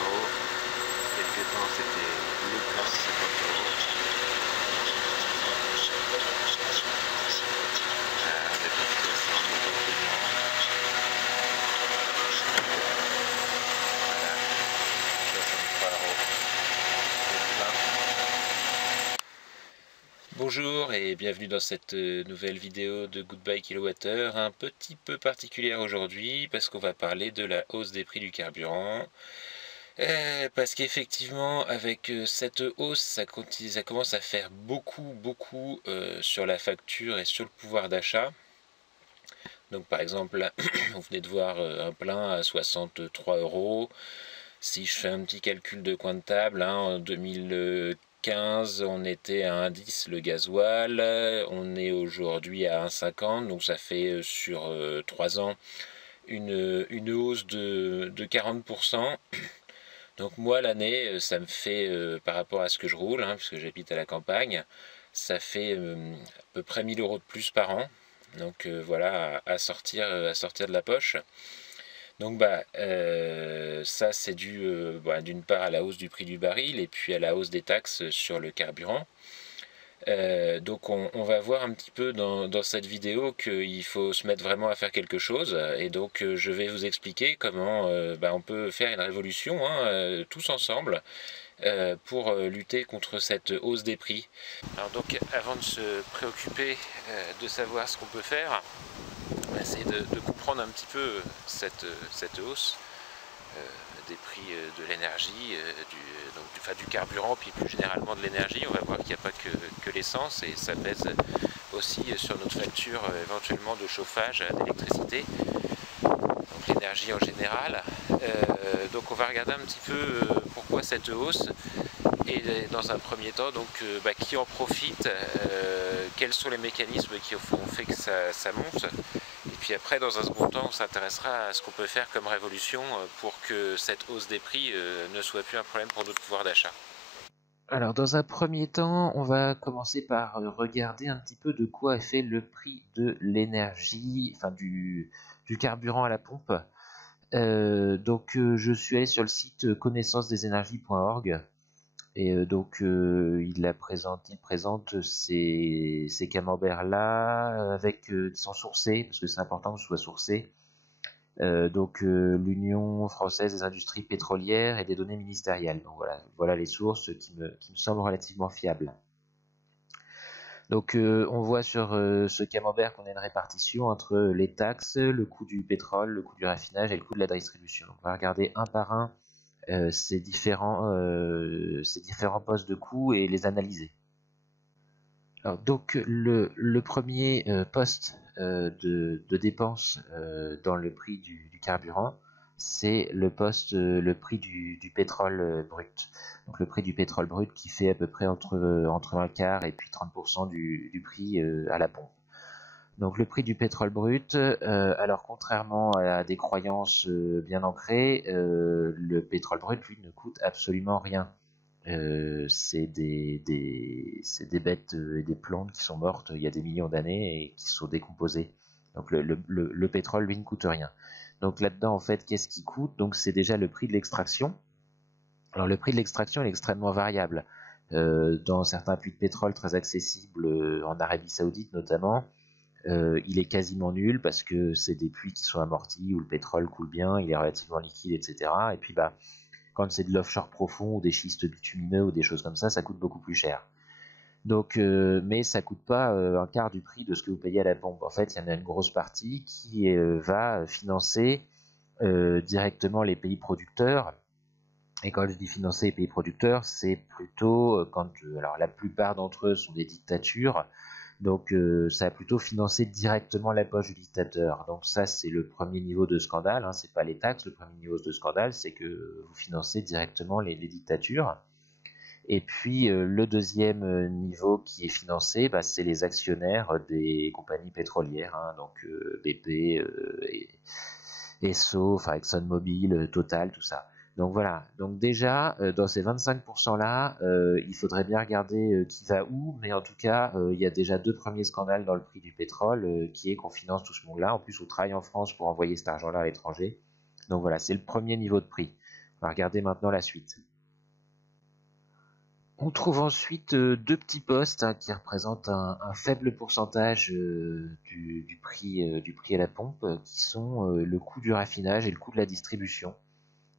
€. Quelques temps c'était le plein 50 €. On est passé à 100 000 actuellement. Voilà, 63 € le plein. Bonjour et bienvenue dans cette nouvelle vidéo de Goodbye Kilowattheure, un petit peu particulière aujourd'hui parce qu'on va parler de la hausse des prix du carburant. Parce qu'effectivement avec cette hausse ça commence à faire beaucoup sur la facture et sur le pouvoir d'achat. Donc par exemple là, vous venez de voir un plein à 63 €. Si je fais un petit calcul de coin de table, en 2015 on était à 1,10 le gasoil, on est aujourd'hui à 1,50, donc ça fait sur 3 ans une hausse de 40%. Donc moi l'année ça me fait par rapport à ce que je roule, puisque j'habite à la campagne, ça fait à peu près 1 000 € de plus par an. Donc voilà, à sortir de la poche. Donc ça c'est dû d'une part à la hausse du prix du baril et puis à la hausse des taxes sur le carburant. Donc on va voir un petit peu dans cette vidéo qu'il faut se mettre vraiment à faire quelque chose, et donc je vais vous expliquer comment on peut faire une révolution tous ensemble pour lutter contre cette hausse des prix. Alors donc avant de se préoccuper de savoir ce qu'on peut faire, on va essayer de comprendre un petit peu cette hausse des prix de l'énergie, du carburant, puis plus généralement de l'énergie. On va voir qu'il n'y a pas que l'essence, et ça pèse aussi sur notre facture éventuellement de chauffage, d'électricité, donc l'énergie en général. Donc on va regarder un petit peu pourquoi cette hausse, et dans un premier temps donc qui en profite, quels sont les mécanismes qui ont fait que ça monte. Et puis après, dans un second temps, on s'intéressera à ce qu'on peut faire comme révolution pour que cette hausse des prix ne soit plus un problème pour notre pouvoir d'achat. Alors, dans un premier temps, on va commencer par regarder un petit peu de quoi est fait le prix de l'énergie, enfin du carburant à la pompe. Je suis allé sur le site connaissancesdesénergies.org, et il présente ces camemberts-là qui sont sourcés, parce que c'est important que ce soit sourcé. L'Union française des industries pétrolières et des données ministérielles. Donc voilà les sources qui me semblent relativement fiables. Donc on voit sur ce camembert qu'on a une répartition entre les taxes, le coût du pétrole, le coût du raffinage et le coût de la distribution. Donc, on va regarder un par un ces différents postes de coûts et les analyser. Alors donc le premier poste de dépense dans le prix du carburant, c'est le prix du pétrole brut. Donc le prix du pétrole brut qui fait à peu près entre un quart et puis 30% du prix à la pompe. Donc le prix du pétrole brut, alors contrairement à des croyances bien ancrées, le pétrole brut lui ne coûte absolument rien. C'est des bêtes et des plantes qui sont mortes il y a des millions d'années et qui sont décomposées. Donc le pétrole lui ne coûte rien. Donc là-dedans en fait qu'est-ce qui coûte? Donc c'est déjà le prix de l'extraction. Alors le prix de l'extraction est extrêmement variable. Dans certains puits de pétrole très accessibles, en Arabie Saoudite notamment, il est quasiment nul parce que c'est des puits qui sont amortis où le pétrole coule bien, il est relativement liquide, etc. Et puis quand c'est de l'offshore profond ou des schistes bitumineux ou des choses comme ça coûte beaucoup plus cher. Donc, mais ça coûte pas un quart du prix de ce que vous payez à la pompe. En fait, il y en a une grosse partie qui va financer directement les pays producteurs. Et quand je dis financer les pays producteurs, c'est plutôt alors la plupart d'entre eux sont des dictatures. Donc ça a plutôt financé directement la poche du dictateur. Donc ça c'est le premier niveau de scandale, c'est pas les taxes. Le premier niveau de scandale, c'est que vous financez directement les dictatures. Et puis le deuxième niveau qui est financé, c'est les actionnaires des compagnies pétrolières, donc BP, Esso, enfin ExxonMobil, Total, tout ça. Donc voilà, donc déjà dans ces 25% là, il faudrait bien regarder qui va où, mais en tout cas il y a déjà deux premiers scandales dans le prix du pétrole, qui est qu'on finance tout ce monde là. En plus on travaille en France pour envoyer cet argent là à l'étranger. Donc voilà, c'est le premier niveau de prix. On va regarder maintenant la suite. On trouve ensuite deux petits postes qui représentent un faible pourcentage du prix à la pompe, qui sont le coût du raffinage et le coût de la distribution.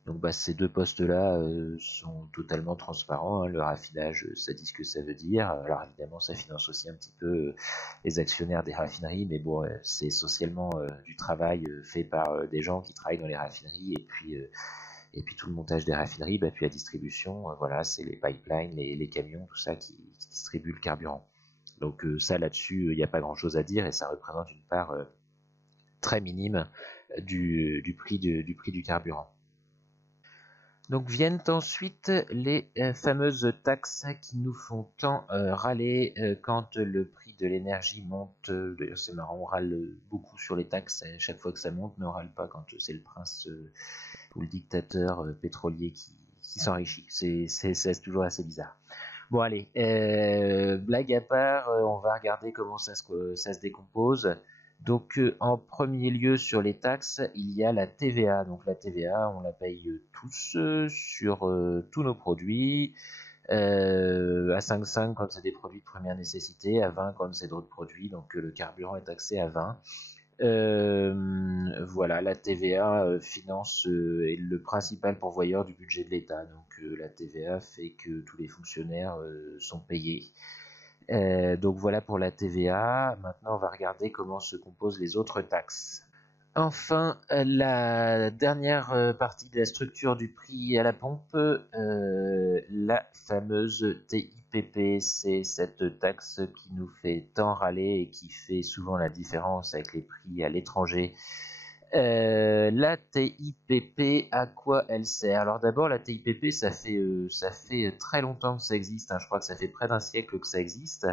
Donc ces deux postes-là sont totalement transparents. Le raffinage, ça dit ce que ça veut dire. Alors évidemment, ça finance aussi un petit peu les actionnaires des raffineries, mais bon, c'est essentiellement du travail fait par des gens qui travaillent dans les raffineries, et puis tout le montage des raffineries, puis la distribution, voilà, c'est les pipelines, les camions, tout ça qui distribuent le carburant. Donc ça là-dessus, il n'y a pas grand-chose à dire, et ça représente une part très minime du prix du carburant. Donc viennent ensuite les fameuses taxes qui nous font tant râler quand le prix de l'énergie monte. D'ailleurs c'est marrant, on râle beaucoup sur les taxes à chaque fois que ça monte, mais on râle pas quand c'est le prince ou le dictateur pétrolier qui s'enrichit. C'est toujours assez bizarre. Bon allez, blague à part, on va regarder comment ça se décompose. Donc en premier lieu sur les taxes, il y a la TVA. Donc la TVA, on la paye tous sur tous nos produits. À 5,5 quand c'est des produits de première nécessité, à 20 quand c'est d'autres produits. Donc le carburant est taxé à 20. Voilà, la TVA finance est le principal pourvoyeur du budget de l'État. Donc la TVA fait que tous les fonctionnaires sont payés. Donc voilà pour la TVA. Maintenant, on va regarder comment se composent les autres taxes. Enfin, la dernière partie de la structure du prix à la pompe, la fameuse TIPP, c'est cette taxe qui nous fait tant râler et qui fait souvent la différence avec les prix à l'étranger. La TIPP, à quoi elle sert? Alors d'abord, la TIPP, ça fait très longtemps que ça existe, hein. Je crois que ça fait près d'un siècle que ça existe.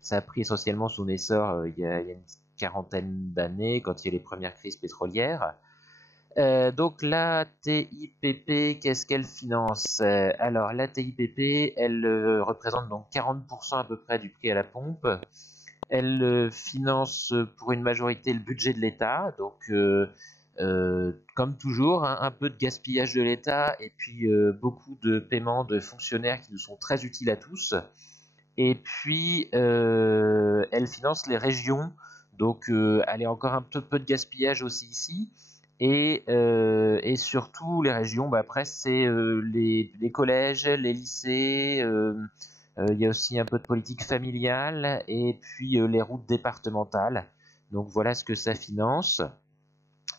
Ça a pris essentiellement son essor il y a une quarantaine d'années, quand il y a les premières crises pétrolières. Donc la TIPP, qu'est-ce qu'elle finance? Alors la TIPP, elle représente donc 40% à peu près du prix à la pompe. Elle finance pour une majorité le budget de l'État, donc comme toujours, hein, un peu de gaspillage de l'État et puis beaucoup de paiements de fonctionnaires qui nous sont très utiles à tous. Et puis elle finance les régions, donc elle est encore un peu de gaspillage aussi ici. Et surtout les régions, après c'est les collèges, les lycées, il y a aussi un peu de politique familiale et puis les routes départementales. Donc voilà ce que ça finance.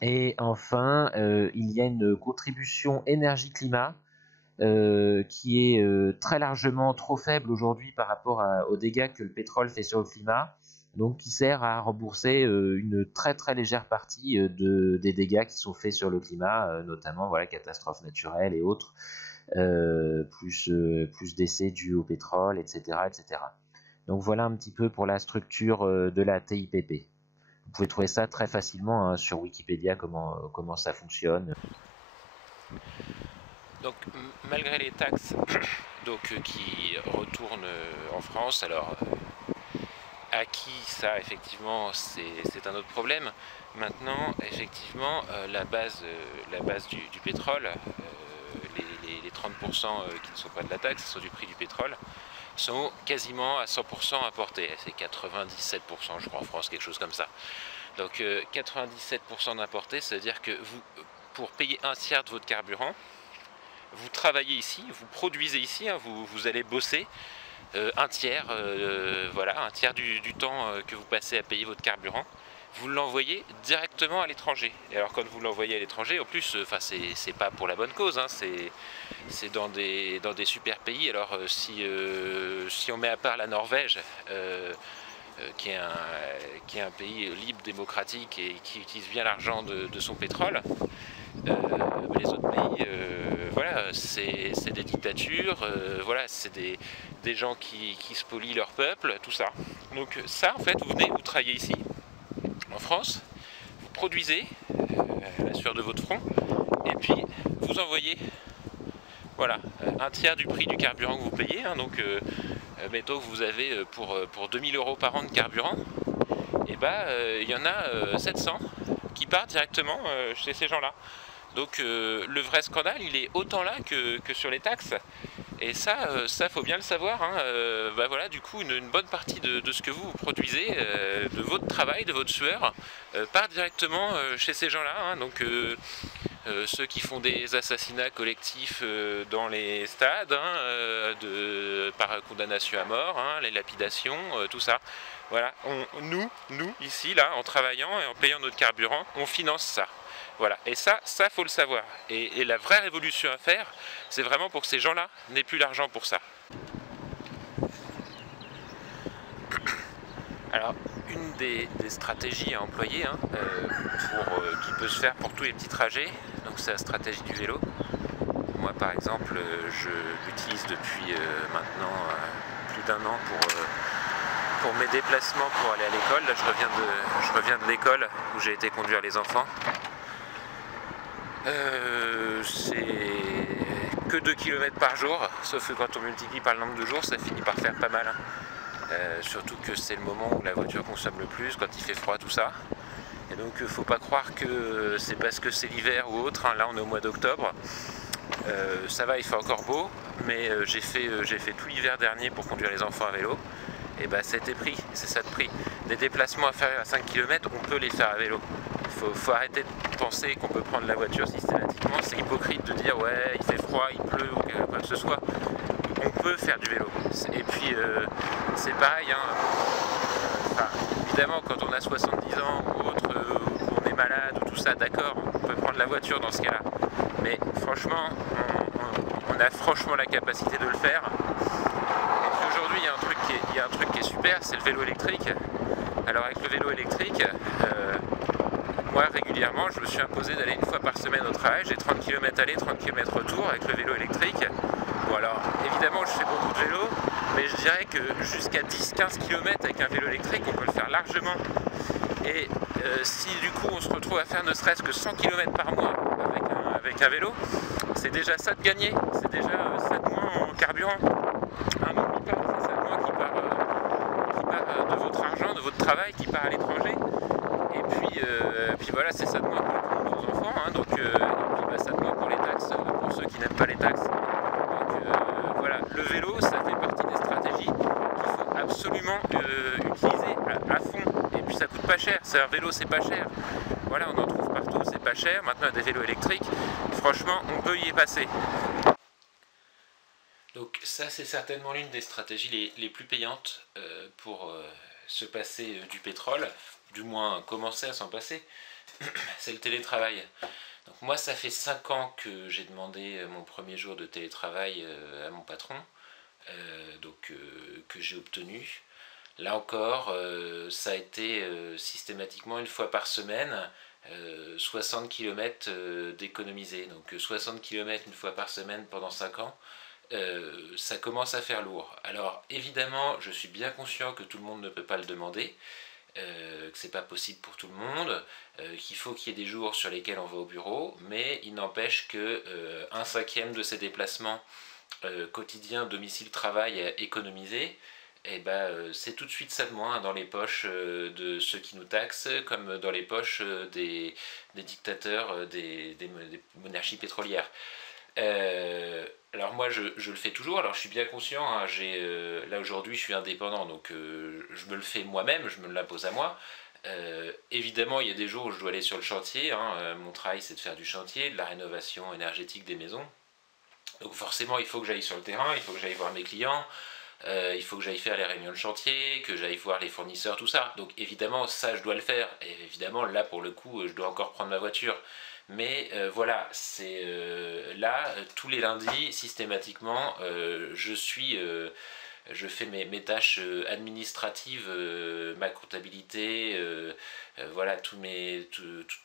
Et enfin, il y a une contribution énergie-climat qui est très largement trop faible aujourd'hui par rapport aux dégâts que le pétrole fait sur le climat, donc qui sert à rembourser une très très légère partie des dégâts qui sont faits sur le climat, notamment voilà, catastrophes naturelles et autres, plus d'essais dus au pétrole, etc., etc. Donc voilà un petit peu pour la structure de la TIPP. Vous pouvez trouver ça très facilement hein, sur Wikipédia, comment ça fonctionne. Donc malgré les taxes donc, qui retournent en France, alors à qui ça effectivement c'est un autre problème. Maintenant effectivement la base du pétrole, les 30% qui ne sont pas de la taxe, sont du prix du pétrole, sont quasiment à 100% importés. C'est 97% je crois en France, quelque chose comme ça. Donc 97% d'importés, ça veut dire que vous, pour payer un tiers de votre carburant, vous travaillez ici, vous produisez ici, hein, vous allez bosser un tiers, voilà, un tiers du temps que vous passez à payer votre carburant, vous l'envoyez directement à l'étranger. Et alors quand vous l'envoyez à l'étranger, en plus, c'est pas pour la bonne cause, hein, c'est dans des super pays. Alors si on met à part la Norvège, qui est un pays libre, démocratique et qui utilise bien l'argent de son pétrole, les autres pays, voilà, c'est des dictatures, voilà, c'est des gens qui spolient leur peuple, tout ça. Donc ça, en fait, vous venez, vous travaillez ici, en France, vous produisez à la sueur de votre front, et puis vous envoyez, voilà, un tiers du prix du carburant que vous payez, hein, donc mettons que vous avez pour 2000 € par an de carburant, et il y en a 700 qui partent directement chez ces gens-là. Donc le vrai scandale, il est autant là que sur les taxes. Et ça faut bien le savoir, hein. Bah voilà, du coup, une bonne partie de ce que vous produisez, de votre travail, de votre sueur, part directement chez ces gens-là, hein. Donc ceux qui font des assassinats collectifs dans les stades, hein, par condamnation à mort, hein, les lapidations, tout ça. Voilà, nous, ici, là, en travaillant et en payant notre carburant, on finance ça. Voilà, et ça faut le savoir. Et la vraie révolution à faire, c'est vraiment pour que ces gens-là n'aient plus l'argent pour ça. Alors, une des stratégies à employer, hein, qui peut se faire pour tous les petits trajets, donc c'est la stratégie du vélo. Moi, par exemple, je l'utilise depuis maintenant plus d'1 an pour mes déplacements pour aller à l'école. Là, je reviens de l'école où j'ai été conduire les enfants. C'est que 2 km par jour, sauf que quand on multiplie par le nombre de jours, ça finit par faire pas mal, hein. Surtout que c'est le moment où la voiture consomme le plus, quand il fait froid, tout ça. Et donc faut pas croire que c'est parce que c'est l'hiver ou autre, hein. Là on est au mois d'octobre, ça va, il fait encore beau, mais j'ai fait tout l'hiver dernier pour conduire les enfants à vélo. Et bah c'était pris, c'est ça de prix. Des déplacements inférieurs à 5 km, on peut les faire à vélo. Faut arrêter de penser qu'on peut prendre la voiture systématiquement, c'est hypocrite de dire ouais il fait froid, il pleut ou quoi que ce soit. On peut faire du vélo. Et puis c'est pareil, hein. Enfin, évidemment quand on a 70 ans ou autre, ou qu'on est malade ou tout ça, d'accord, on peut prendre la voiture dans ce cas-là. Mais franchement, on a franchement la capacité de le faire. Et puis aujourd'hui, il y a un truc qui est super, c'est le vélo électrique. Alors avec le vélo électrique, moi régulièrement, je me suis imposé d'aller une fois par semaine au travail. J'ai 30 km aller, 30 km retour avec le vélo électrique. Bon alors, évidemment, je fais beaucoup de vélo, mais je dirais que jusqu'à 10-15 km avec un vélo électrique, on peut le faire largement. Et si du coup on se retrouve à faire ne serait-ce que 100 km par mois avec un vélo, c'est déjà ça de gagner, c'est déjà ça de moins en carburant. N'oublie pas, c'est ça de moins qui part de votre argent, de votre travail, qui part à l'étranger. Et puis voilà, c'est ça de moins pour nos enfants, hein, donc, et puis bah, ça de moins pour les taxes, pour ceux qui n'aiment pas les taxes. Donc voilà, le vélo, ça fait partie des stratégies qu'il faut absolument utiliser à fond. Et puis ça coûte pas cher, c'est un vélo, c'est pas cher. Voilà, on en trouve partout, c'est pas cher. Maintenant, il y a des vélos électriques, franchement, on peut y passer. Donc ça, c'est certainement l'une des stratégies les plus payantes pour se passer du pétrole, du moins commencer à s'en passer, c'est le télétravail. Donc moi, ça fait 5 ans que j'ai demandé mon premier jour de télétravail à mon patron, que j'ai obtenu. Là encore, ça a été systématiquement une fois par semaine, 60 km d'économiser. Donc 60 km une fois par semaine pendant 5 ans. Ça commence à faire lourd. Alors évidemment, je suis bien conscient que tout le monde ne peut pas le demander, que c'est pas possible pour tout le monde, qu'il faut qu'il y ait des jours sur lesquels on va au bureau, mais il n'empêche que 1/5 de ces déplacements quotidiens domicile-travail économisés, et c'est tout de suite ça de moins dans les poches de ceux qui nous taxent, comme dans les poches des dictateurs des monarchies pétrolières. Alors moi je le fais toujours, alors je suis bien conscient, hein, là aujourd'hui je suis indépendant, donc je me le fais moi-même, je me l'impose à moi. Évidemment il y a des jours où je dois aller sur le chantier, hein, mon travail c'est de faire du chantier, de la rénovation énergétique des maisons. Donc forcément il faut que j'aille sur le terrain, il faut que j'aille voir mes clients, il faut que j'aille faire les réunions de chantier, que j'aille voir les fournisseurs, tout ça. Donc évidemment ça je dois le faire, et évidemment là pour le coup je dois encore prendre ma voiture. Mais voilà, c'est là, tous les lundis, systématiquement, je fais mes tâches administratives, ma comptabilité, voilà, toute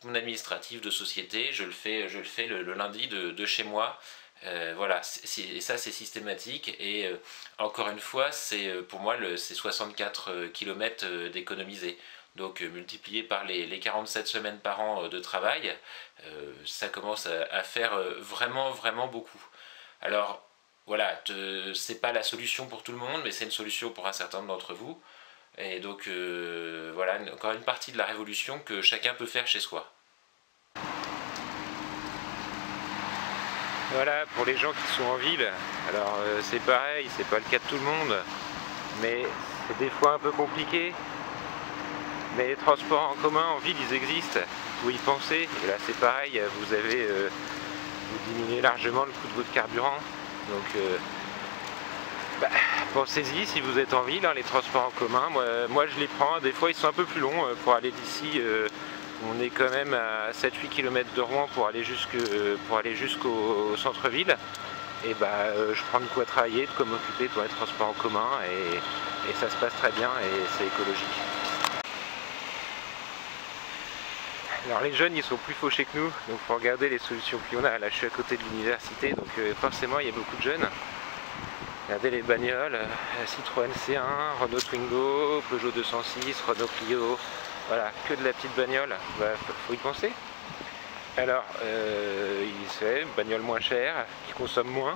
mon administratif de société, je le fais le lundi de chez moi. Voilà, et ça c'est systématique, et encore une fois, pour moi c'est 64 km d'économiser. Donc multiplié par les 47 semaines par an de travail, ça commence à faire vraiment vraiment beaucoup. Alors voilà, c'est pas la solution pour tout le monde, mais c'est une solution pour un certain nombre d'entre vous. Et donc voilà, encore une partie de la révolution que chacun peut faire chez soi. Voilà, pour les gens qui sont en ville, alors c'est pareil, c'est pas le cas de tout le monde, mais c'est des fois un peu compliqué. Mais les transports en commun en ville, ils existent, vous pouvez y penser, et là c'est pareil, vous diminuez largement le coût de votre carburant, donc pensez-y si vous êtes en ville, hein, les transports en commun, moi je les prends, des fois ils sont un peu plus longs pour aller d'ici, on est quand même à 7-8 km de Rouen pour aller jusqu'au centre-ville, et je prends de quoi travailler, de quoi m'occuper pour les transports en commun, et ça se passe très bien et c'est écologique. Alors les jeunes ils sont plus fauchés que nous, donc il faut regarder les solutions qu'on a. Là je suis à côté de l'université, donc forcément il y a beaucoup de jeunes. Regardez les bagnoles, Citroën C1, Renault Twingo, Peugeot 206, Renault Clio, voilà, que de la petite bagnole, faut y penser. Alors, c'est une bagnole moins chère, qui consomme moins,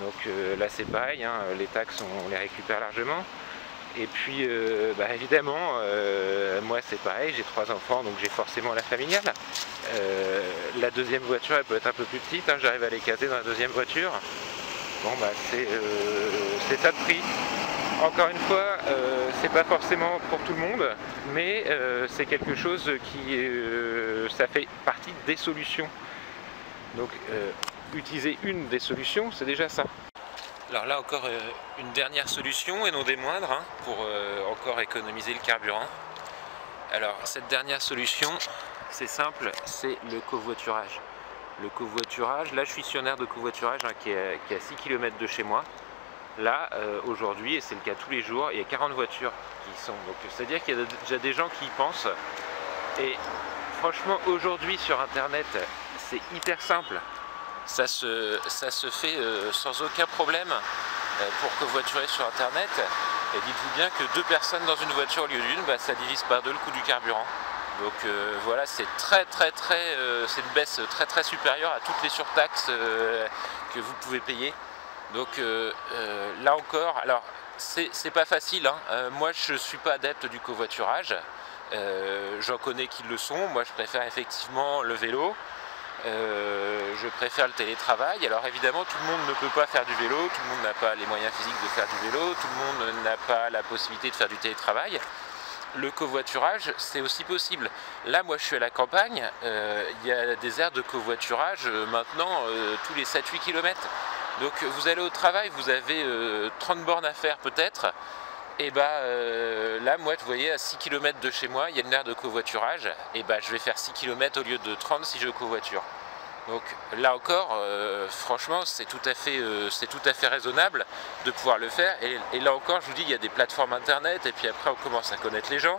donc là c'est pareil, hein, les taxes on les récupère largement. Et puis évidemment, moi c'est pareil, j'ai 3 enfants, donc j'ai forcément la familiale. La deuxième voiture elle peut être un peu plus petite, hein, j'arrive à les caser dans la deuxième voiture. Bon c'est ça de prix. Encore une fois, c'est pas forcément pour tout le monde, mais c'est quelque chose qui ça fait partie des solutions. Donc utiliser une des solutions, c'est déjà ça. Alors là encore une dernière solution et non des moindres, hein, pour encore économiser le carburant. Alors cette dernière solution, c'est simple, c'est le covoiturage. Le covoiturage, là je suis actionnaire de covoiturage, hein, qui est à 6 km de chez moi. Là aujourd'hui, et c'est le cas tous les jours, il y a 40 voitures qui sont. Donc c'est-à-dire qu'il y a déjà des gens qui y pensent. Et franchement aujourd'hui sur internet, c'est hyper simple. Ça se fait sans aucun problème pour covoiturer sur internet. Et dites-vous bien que 2 personnes dans une voiture au lieu d'une, ça divise par 2 le coût du carburant. Donc voilà, c'est c'est une baisse très supérieure à toutes les surtaxes que vous pouvez payer. Donc là encore, alors c'est pas facile, hein. Moi je suis pas adepte du covoiturage, j'en connais qui le sont, moi je préfère effectivement le vélo. Je préfère le télétravail. Alors évidemment tout le monde ne peut pas faire du vélo, tout le monde n'a pas les moyens physiques de faire du vélo, tout le monde n'a pas la possibilité de faire du télétravail. Le covoiturage c'est aussi possible. Là moi je suis à la campagne, il y a des aires de covoiturage maintenant tous les 7-8 km. Donc vous allez au travail, vous avez 30 bornes à faire peut-être. Et là moi vous voyez à 6 km de chez moi il y a une aire de covoiturage, et je vais faire 6 km au lieu de 30 si je covoiture. Donc là encore franchement c'est tout à fait raisonnable de pouvoir le faire, et là encore je vous dis il y a des plateformes internet, et puis après on commence à connaître les gens.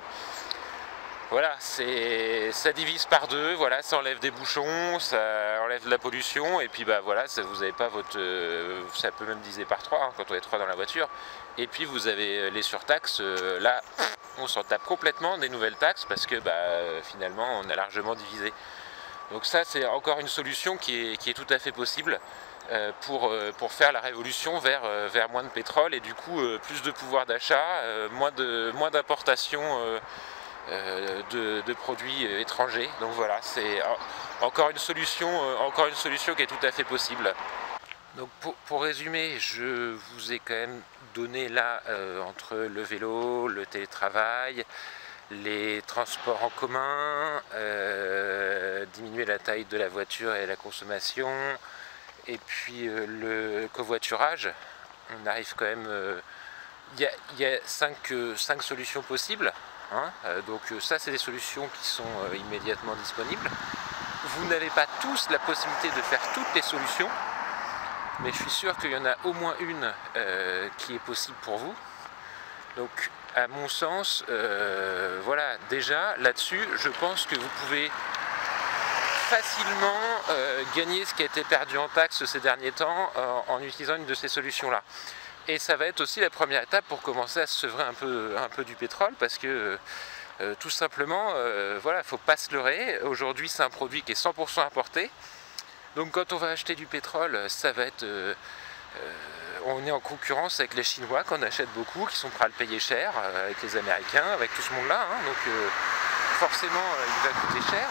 Voilà, ça divise par 2, voilà, ça enlève des bouchons, ça enlève de la pollution, et puis voilà, vous n'avez pas ça peut même diviser par 3 hein, quand on est 3 dans la voiture. Et puis vous avez les surtaxes, là on s'en tape complètement des nouvelles taxes, parce que finalement on a largement divisé. Donc ça c'est encore une solution qui est tout à fait possible pour faire la révolution vers moins de pétrole, et du coup plus de pouvoir d'achat, moins d'importation de produits étrangers. Donc voilà, c'est encore une solution qui est tout à fait possible. Donc pour résumer, je vous ai quand même donné là entre le vélo, le télétravail, les transports en commun, diminuer la taille de la voiture et la consommation, et puis le covoiturage, on arrive quand même, il y a 5 solutions possibles. Hein, donc ça c'est des solutions qui sont immédiatement disponibles. Vous n'avez pas tous la possibilité de faire toutes les solutions, mais je suis sûr qu'il y en a au moins une qui est possible pour vous. Donc à mon sens, voilà, déjà là-dessus je pense que vous pouvez facilement gagner ce qui a été perdu en taxes ces derniers temps en utilisant une de ces solutions là. Et ça va être aussi la première étape pour commencer à se sevrer un peu du pétrole, parce que tout simplement, voilà, il ne faut pas se leurrer. Aujourd'hui, c'est un produit qui est 100% importé. Donc quand on va acheter du pétrole, ça va être... on est en concurrence avec les Chinois qu'on achète beaucoup, qui sont prêts à le payer cher, avec les Américains, avec tout ce monde-là. Hein, donc forcément, il va coûter cher.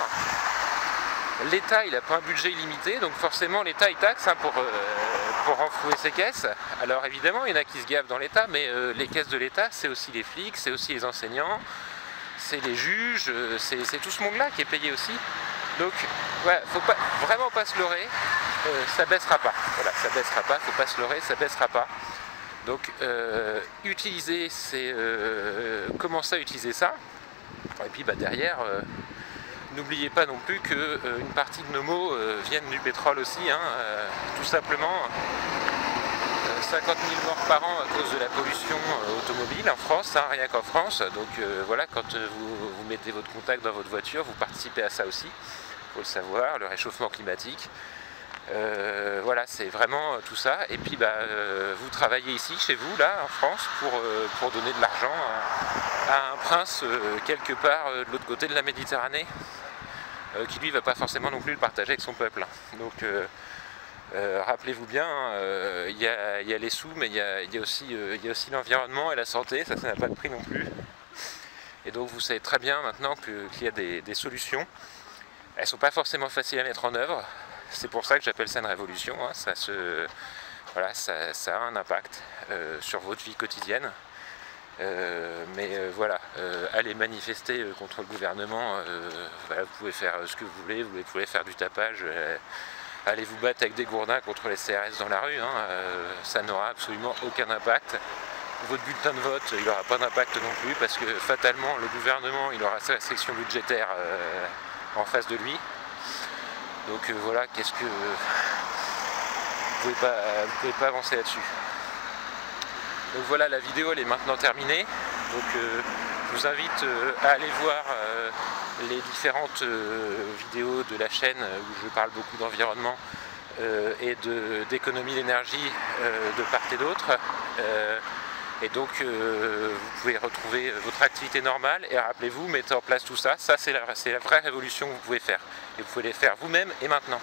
l'État il n'a pas un budget illimité, donc forcément l'État il taxe pour renflouer ses caisses. Alors évidemment il y en a qui se gavent dans l'État, mais les caisses de l'État c'est aussi les flics, c'est aussi les enseignants, c'est les juges, c'est tout ce monde-là qui est payé aussi. Donc ouais, faut vraiment pas se leurrer, ça baissera pas. Voilà, ça baissera pas, faut pas se leurrer, ça baissera pas. Donc utiliser, c'est commencer à utiliser ça. Et puis derrière, n'oubliez pas non plus qu'une partie de nos maux viennent du pétrole aussi, hein, tout simplement. 50 000 morts par an à cause de la pollution automobile en France, hein, rien qu'en France. Donc voilà, quand vous mettez votre contact dans votre voiture, vous participez à ça aussi, il faut le savoir, le réchauffement climatique. Voilà, c'est vraiment tout ça. Et puis vous travaillez ici, chez vous, là, en France, pour donner de l'argent à un prince quelque part de l'autre côté de la Méditerranée, qui lui va pas forcément non plus le partager avec son peuple. Donc rappelez-vous bien, il y a les sous, mais il y a aussi l'environnement et la santé, ça n'a pas de prix non plus. Et donc vous savez très bien maintenant qu'il y a des solutions. Elles ne sont pas forcément faciles à mettre en œuvre. C'est pour ça que j'appelle ça une révolution. Hein. Ça a un impact sur votre vie quotidienne. Voilà, allez manifester contre le gouvernement. Voilà, vous pouvez faire ce que vous voulez faire du tapage. Allez vous battre avec des gourdins contre les CRS dans la rue. Hein. Ça n'aura absolument aucun impact. Votre bulletin de vote, il n'aura pas d'impact non plus parce que fatalement, le gouvernement, il aura ses restrictions budgétaires en face de lui. Donc voilà, vous pouvez pas avancer là-dessus. Donc voilà, la vidéo elle est maintenant terminée. Donc je vous invite à aller voir les différentes vidéos de la chaîne où je parle beaucoup d'environnement et d'économie d'énergie de part et d'autre. Et donc vous pouvez retrouver votre activité normale et rappelez-vous, mettez en place tout ça. Ça c'est la vraie révolution que vous pouvez faire. Et vous pouvez les faire vous-même et maintenant.